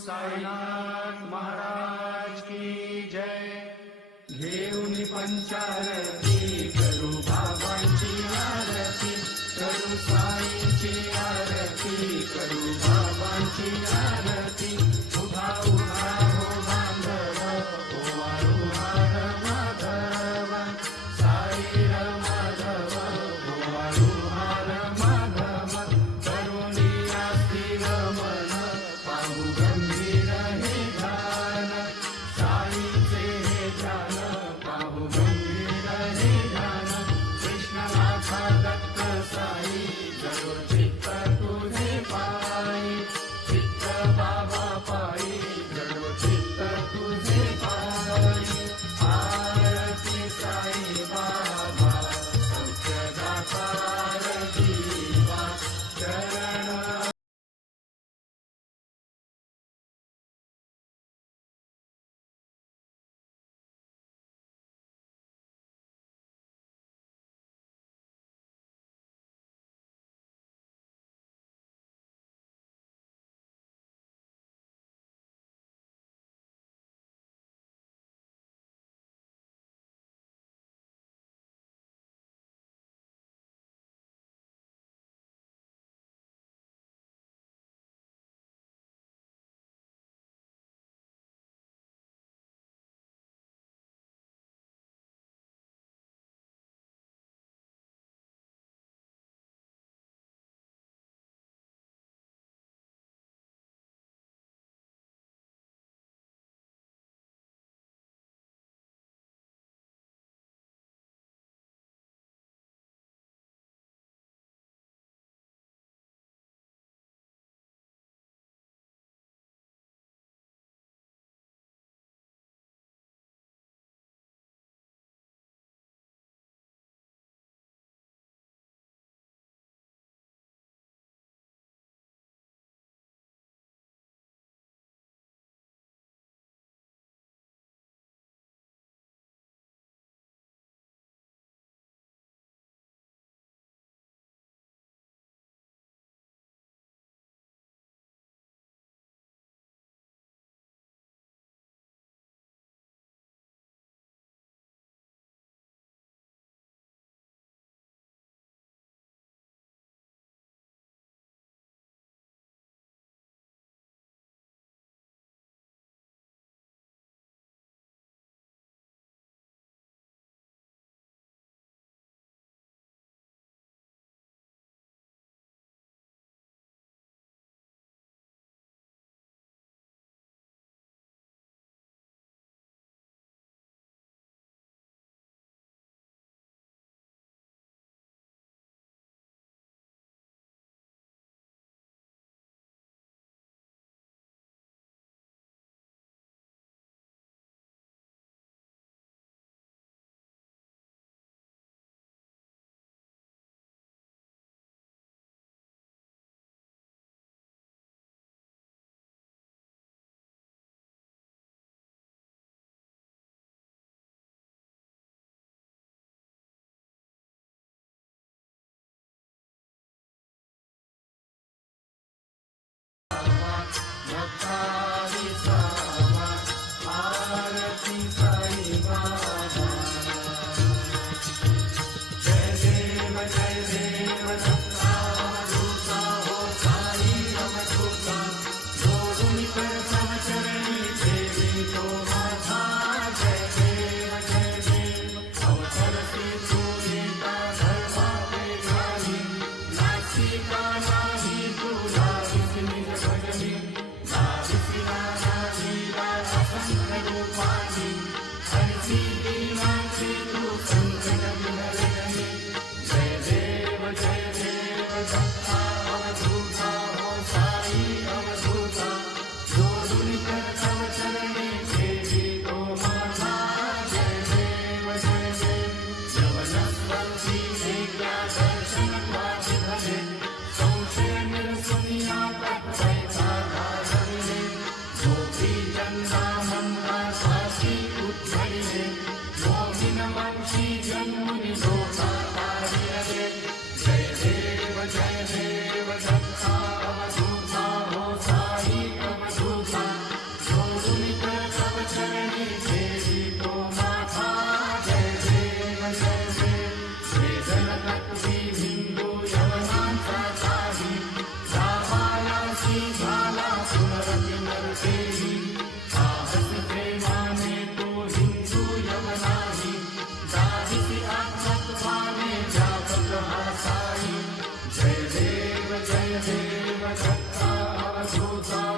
साईनाथ महाराज की जय। घेऊन पंचारती करू बाबांची आरती, करू साईंची आरती, करू बाबांची आरती। उभा उभा हो बांधव, ओवाळू हार माधव, साई र माधव, ओवाळू हार माधव। करुणी अस्थिर मन, पाहू गंभीर हे ध्यान, साईचे हे ध्यान, पाहू गंभीर हे ध्यान। कृष्णनाथा दत्त साई, जगो चित्त तुझे पायी, चित्त बाबा पायी, जगो चित्त तुझे पायी। आरती साई बाबा, सौख्य दातार जीवा, चरण देव दत्ता अवधूता